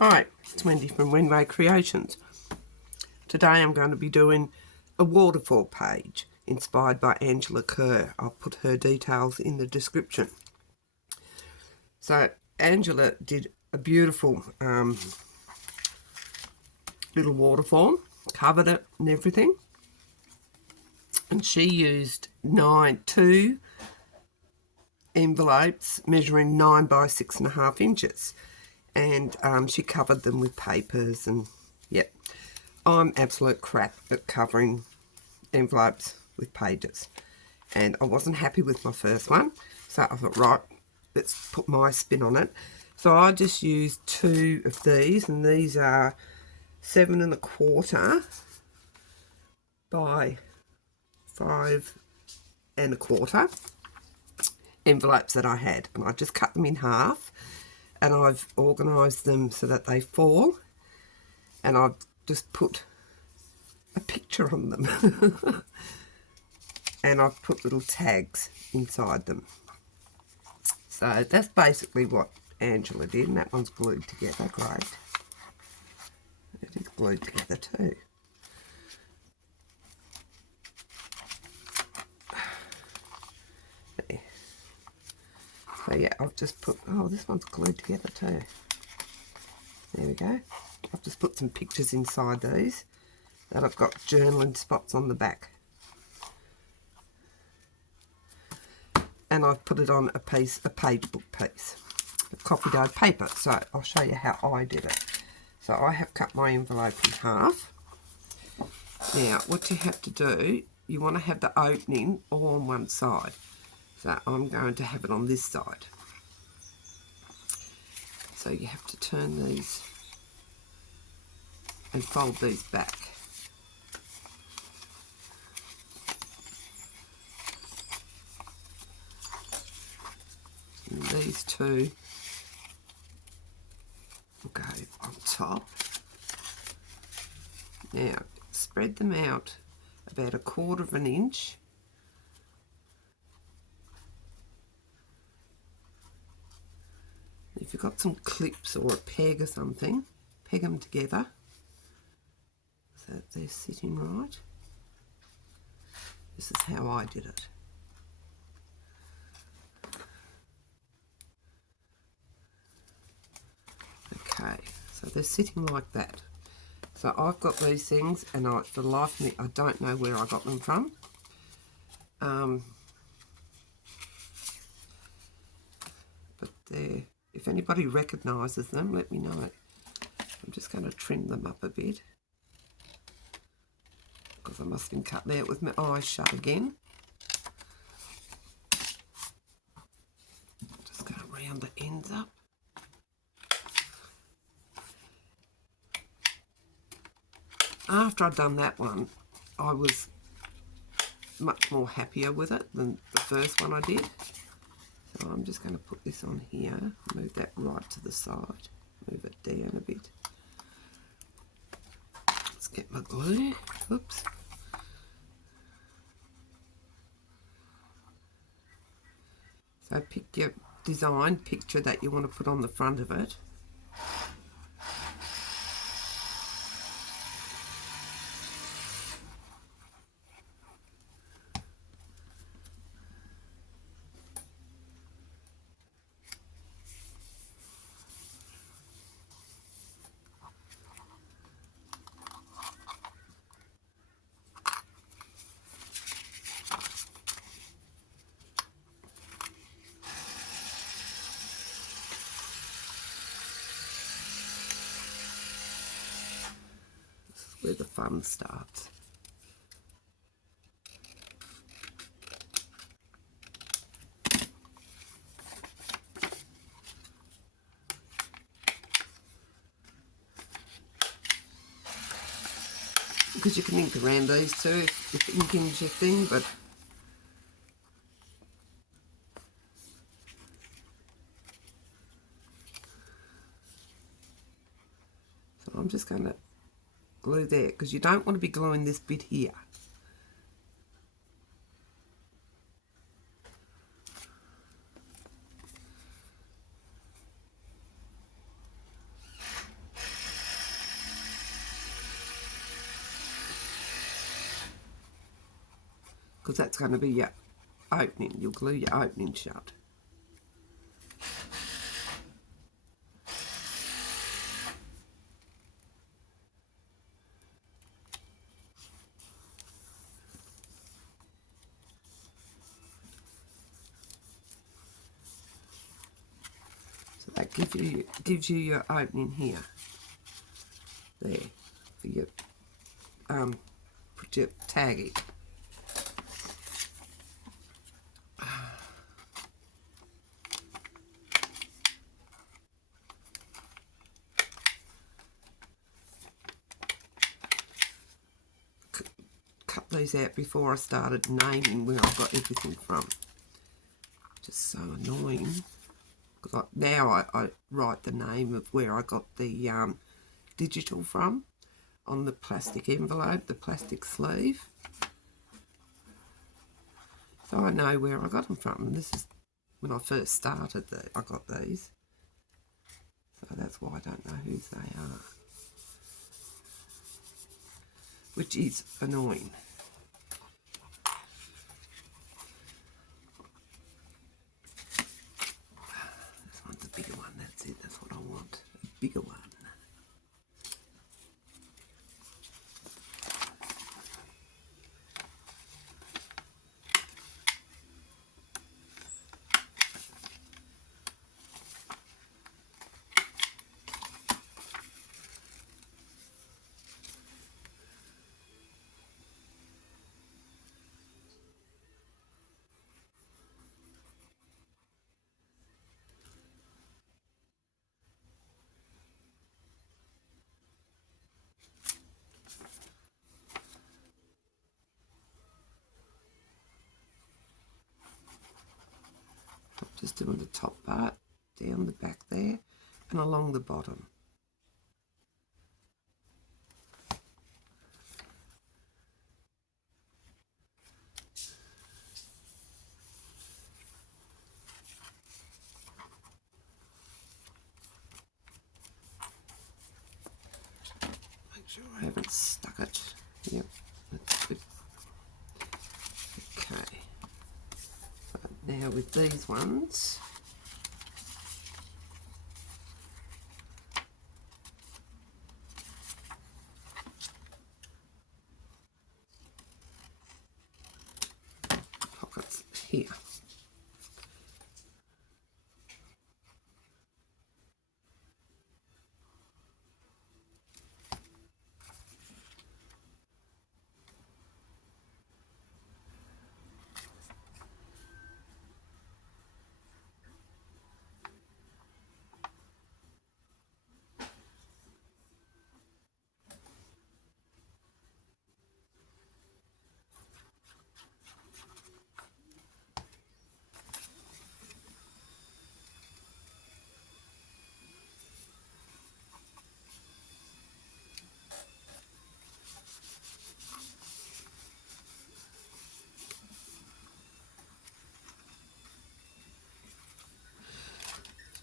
Hi, it's Wendy from Wenway Creations. Today I'm going to be doing a waterfall page inspired by Angela Kerr. I'll put her details in the description. So Angela did a beautiful little waterfall, covered it and everything. And she used two envelopes measuring 9 by 6.5 inches. And she covered them with papers and, yep. I'm absolute crap at covering envelopes with pages. And I wasn't happy with my first one. So I thought, right, let's put my spin on it. So I just used 2 of these, and these are 7 1/4 by 5 1/4 envelopes that I had. And I just cut them in half, and I've organised them so that they fall. And I've just put a picture on them. And I've put little tags inside them. So that's basically what Angela did, and that one's glued together. Great. It is glued together too. There. So yeah, I've just put, oh, this one's glued together too. There we go. I've just put some pictures inside these that I've got journaling spots on the back. And I've put it on a page book piece, a coffee dyed paper. So I'll show you how I did it. So I have cut my envelope in half. Now what you have to do, you want to have the opening all on one side. So I'm going to have it on this side. So you have to turn these and fold these back. And these two will go on top. Now spread them out about 1/4 of an inch. If you've got some clips or a peg or something, peg them together so that they're sitting right. This is how I did it. Okay, so they're sitting like that. So I've got these things, and for the life of me, I don't know where I got them from. But if anybody recognises them, let me know. I'm just going to trim them up a bit, because I must have been cut there with my eyes shut again. Just going to round the ends up. After I'd done that one, I was much more happier with it than the first one I did. So I'm just going to put this on here, move that right to the side, move it down a bit. Let's get my glue. Oops. So pick your design picture that you want to put on the front of it. Where the fun starts. Because you can ink around these too if inking's your thing, but so I'm just going to glue there, because you don't want to be gluing this bit here. because that's going to be your opening. You'll glue your opening shut. So that gives you your opening here. There, for your put your tag in. Cut these out before I started naming where I got everything from. Just so annoying. Because now I write the name of where I got the digital from on the plastic envelope, the plastic sleeve. So I know where I got them from. And this is when I first started I got these. So that's why I don't know whose they are. Which is annoying. This one's a bigger one, that's it, that's what I want. A bigger one. Just doing the top part, down the back there, and along the bottom. Make sure I haven't stuck it. Yep, that's good. Okay. Now with these ones, pockets here.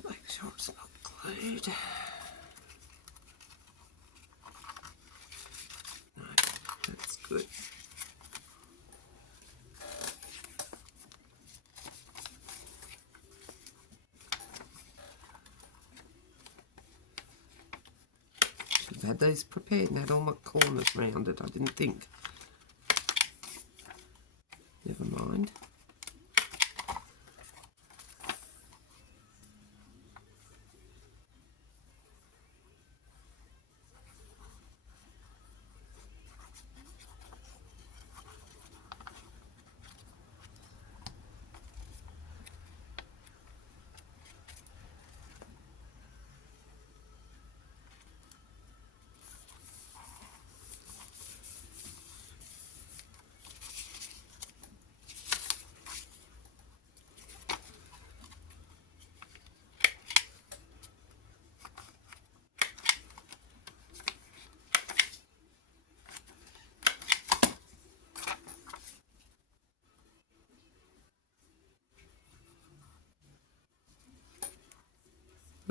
Make sure it's not glued. No, that's good. Should have had these prepared and had all my corners rounded. I didn't think. Never mind.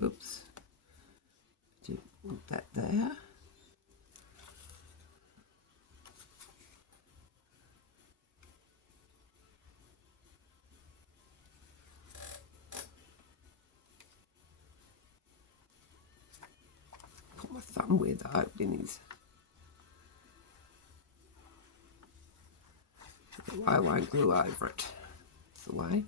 Oops. Do you want that there? thumb where the opening is. I won't glue over it. That's the way.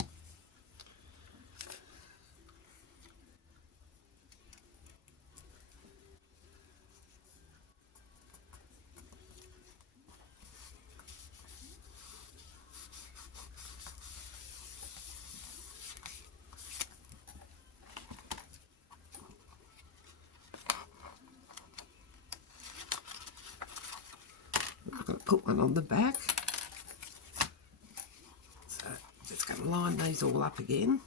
I'm going to put one on the back. So just going to line these all up again.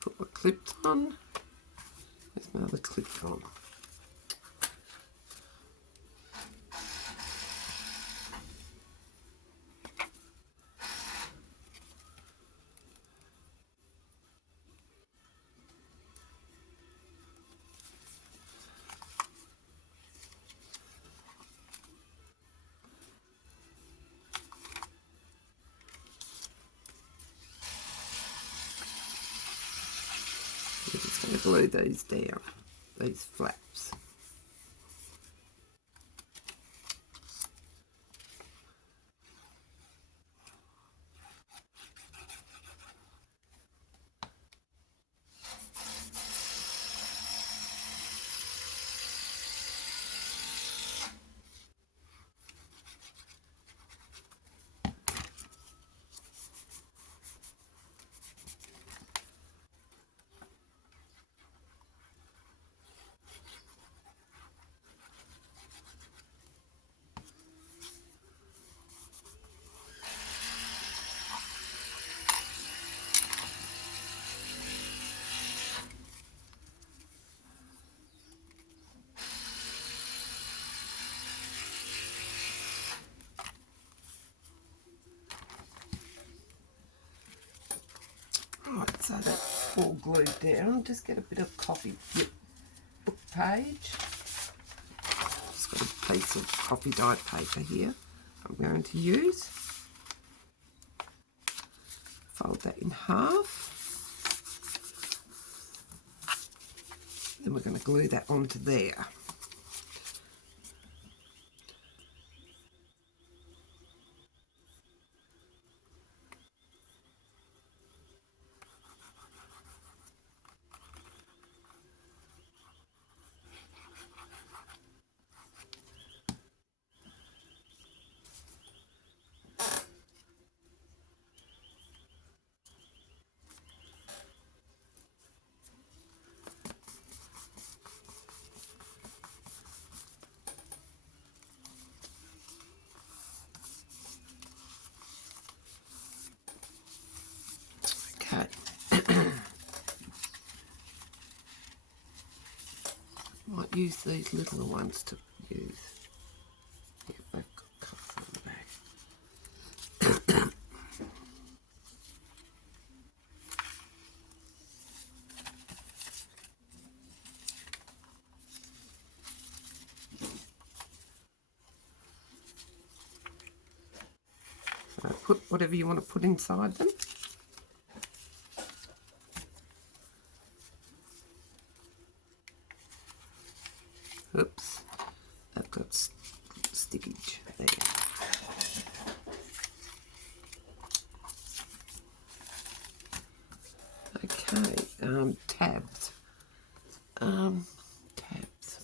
Put my clips on. There's my other clip on. I'm just going to glue these down, these flaps. Right, so that's all glued down. Just get a bit of copy book page. Just got a piece of coffee dyed paper here I'm going to use. Fold that in half. Then we're going to glue that onto there. Okay. Might use these littler ones to use. Yeah, they've got cups on the back. So put whatever you want to put inside them. Oops, I've got stickage there. Okay, tabs. Tabs.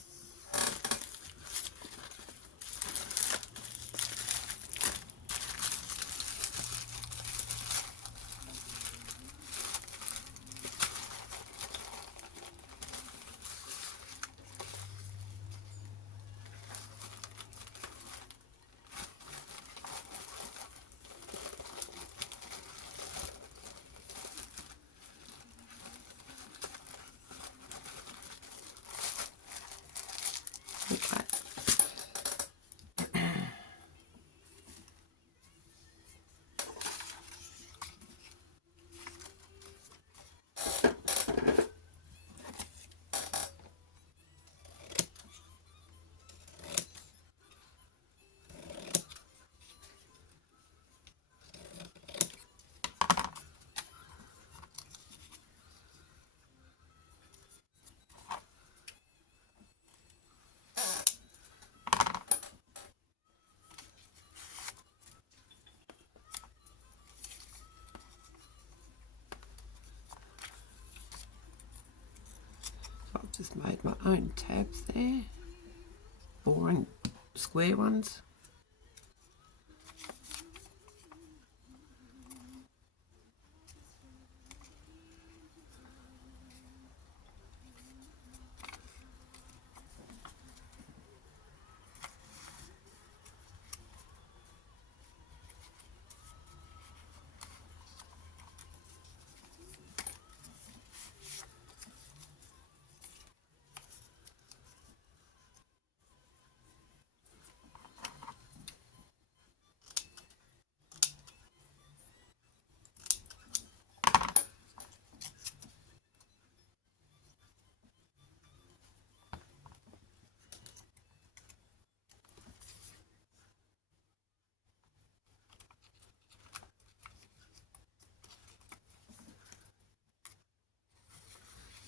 Just made my own tabs there. Boring square ones.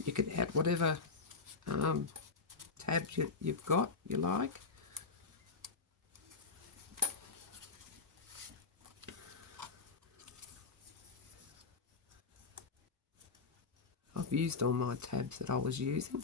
You can add whatever tabs you've got, you like. I've used all my tabs that I was using.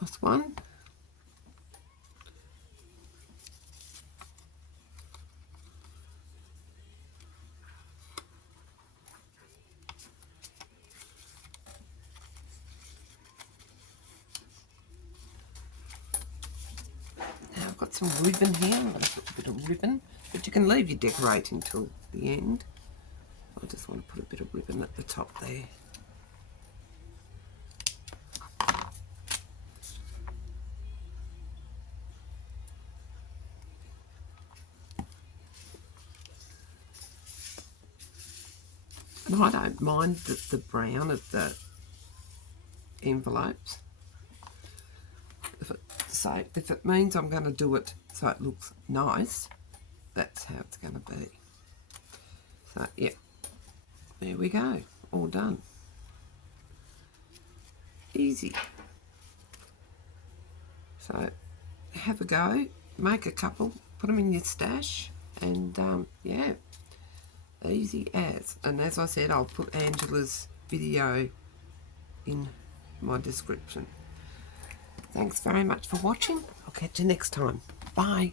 Last one. Now I've got some ribbon here. I'm going to put a bit of ribbon, but you can leave your decorating till the end. I just want to put a bit of ribbon at the top there. And I don't mind the brown of the envelopes. If it means I'm going to do it so it looks nice, that's how it's going to be. So, yeah, there we go, all done. Easy. So, have a go, make a couple, put them in your stash, and yeah, easy as. And as I said, I'll put Angela's video in my description. Thanks very much for watching. I'll catch you next time. Bye.